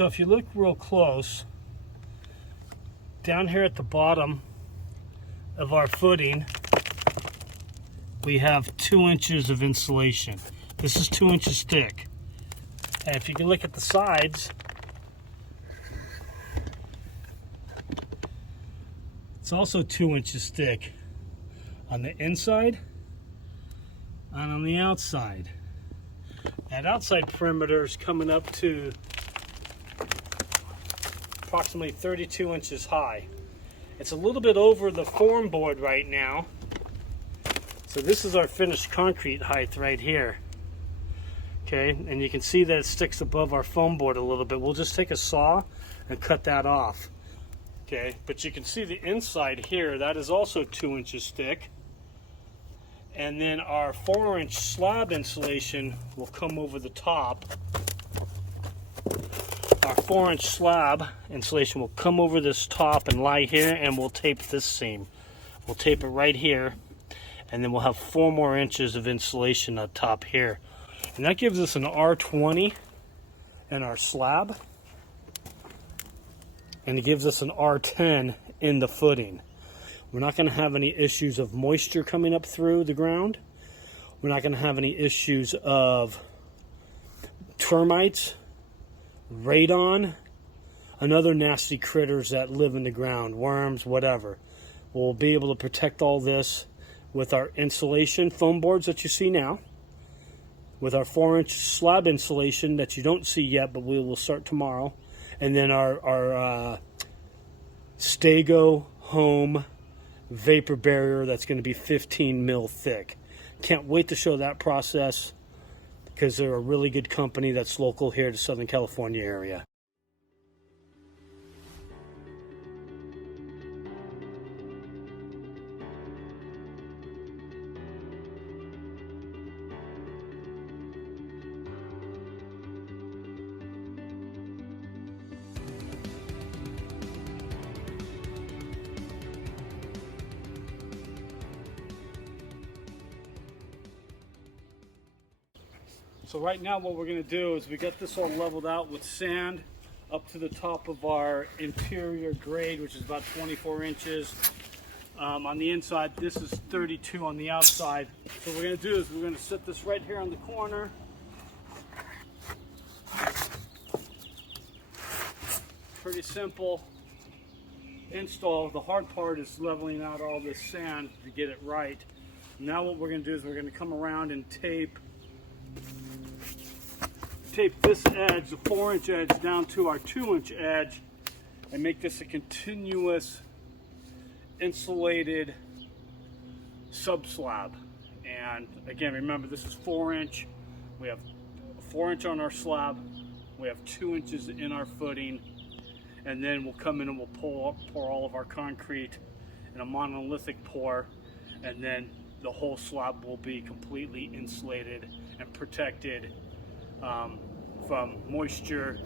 So if you look real close, down here at the bottom of our footing, we have 2 inches of insulation. This is 2 inches thick. And if you can look at the sides, it's also 2 inches thick on the inside and on the outside. That outside perimeter is coming up to approximately 32 inches high. It's a little bit over the form board right now. So this is our finished concrete height right here. Okay, and you can see that it sticks above our foam board a little bit. We'll just take a saw and cut that off. Okay, but you can see the inside here, that is also 2 inches thick. And then our 4-inch slab insulation will come over the top. Our 4-inch slab insulation will come over this top and lie here, and we'll tape this seam. We'll tape it right here, and then we'll have 4 more inches of insulation on top here. And that gives us an R20 in our slab, and it gives us an R10 in the footing. We're not going to have any issues of moisture coming up through the ground. We're not going to have any issues of termites, radon, and other nasty critters that live in the ground, worms, whatever. We'll be able to protect all this with our insulation foam boards that you see now, with our 4-inch slab insulation that you don't see yet, but we will start tomorrow, and then our Stego Home vapor barrier that's going to be 15 mil thick. Can't wait to show that process, because they're a really good company that's local here to Southern California area. So right now what we're going to do is we get this all leveled out with sand up to the top of our interior grade, which is about 24 inches. On the inside, this is 32 on the outside. So what we're going to do is we're going to set this right here on the corner. Pretty simple install. The hard part is leveling out all this sand to get it right. Now what we're going to do is we're going to come around and tape this edge, the 4-inch edge, down to our 2-inch edge, and make this a continuous insulated subslab. And again, remember, this is 4-inch. We have 4-inch on our slab. We have 2 inches in our footing, and then we'll come in and we'll pour all of our concrete in a monolithic pour, and then the whole slab will be completely insulated and protected from moisture,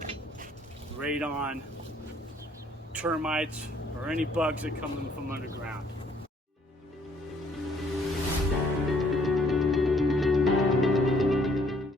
radon, termites, or any bugs that come in from underground.